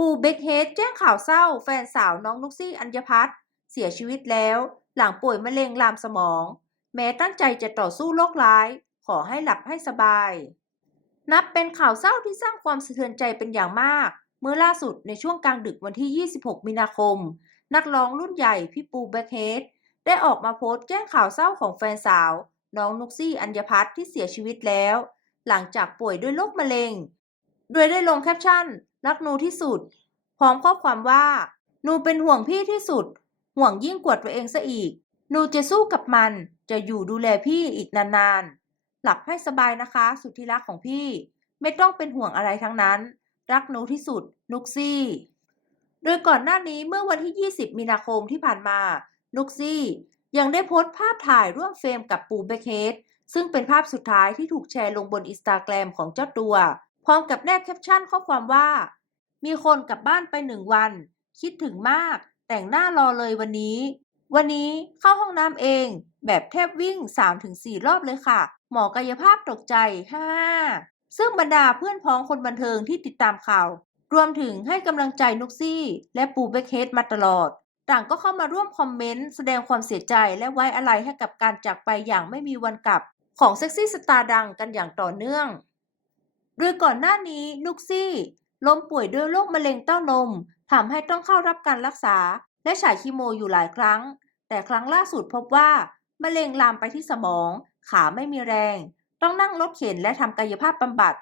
ปู่เบคเฮดแจ้งข่าวเศร้าแฟนสาวน้องนุกซี่อัญญพัฒน์เสียชีวิตแล้ว หลังป่วยมะเร็งลามสมอง แม้ตั้งใจจะต่อสู้โรคร้าย ขอให้หลับให้สบาย นับเป็นข่าวเศร้าที่สร้างความสะเทือนใจเป็นอย่างมาก เมื่อล่าสุดในช่วงกลางดึกวันที่ 26 มีนาคม นักร้องรุ่นใหญ่พี่ปูแบ็คเฮดได้ออกมาโพสต์แจ้งข่าวเศร้าของแฟนสาว น้องนุกซี่อัญญพัฒน์ที่เสียชีวิตแล้ว หลังจากป่วยด้วยโรคมะเร็ง โดยได้ลงแคปชั่น รักหนูที่สุด พร้อมข้อความว่าหนูเป็นห่วงพี่ที่สุด ห่วงยิ่งกว่าตัวเองซะอีกหนูจะสู้กับมัน จะอยู่ดูแลพี่อีกนานๆ หลับให้สบายนะคะ สุดที่รักของพี่ ไม่ต้องเป็นห่วงอะไรทั้งนั้น รักหนูที่สุด นุกซี่ โดยก่อนหน้านี้เมื่อวันที่ 20 มีนาคมที่ผ่านมา นุกซี่ ยังได้โพสต์ภาพถ่ายร่วมเฟรมกับปูเบเฮดซึ่งเป็นภาพสุดท้ายที่ถูกแชร์ลงบนอินสตาแกรมของเจ้าตัว พร้อมกับแนบแคปชั่นข้อความว่า มีคนกลับบ้านไปหนึ่งวัน คิดถึงมาก แต่งหน้ารอเลยวันนี้ วันนี้เข้าห้องน้ำเอง แบบแทบวิ่ง 3-4 รอบเลยค่ะ หมอกายภาพตกใจฮ่าซึ่งบรรดาเพื่อนพ้องคนบันเทิงที่ติดตามข่าว รวมถึงให้กำลังใจนุกซี่ และปูเบคเฮดมาตลอด ต่างก็เข้ามาร่วมคอมเมนต์ แสดงความเสียใจและไว้อะไรให้กับการจากไปอย่างไม่มีวันกลับ ของเซ็กซี่สตาร์ดังกันอย่างต่อเนื่อง โดยก่อนหน้านี้นุกซี่ล้มป่วยด้วยโรคมะเร็งเต้านมทำให้ต้องเข้ารับการรักษา และฉายคีโมอยู่หลายครั้ง แต่ครั้งล่าสุดพบว่ามะเร็งลามไปที่สมอง ขาไม่มีแรง ต้องนั่งรถเข็นและทำกายภาพบำบัด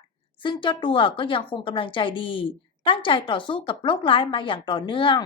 ซึ่งเจ้าตัวก็ยังคงกำลังใจดี ตั้งใจต่อสู้กับโรคร้ายมาอย่างต่อเนื่อง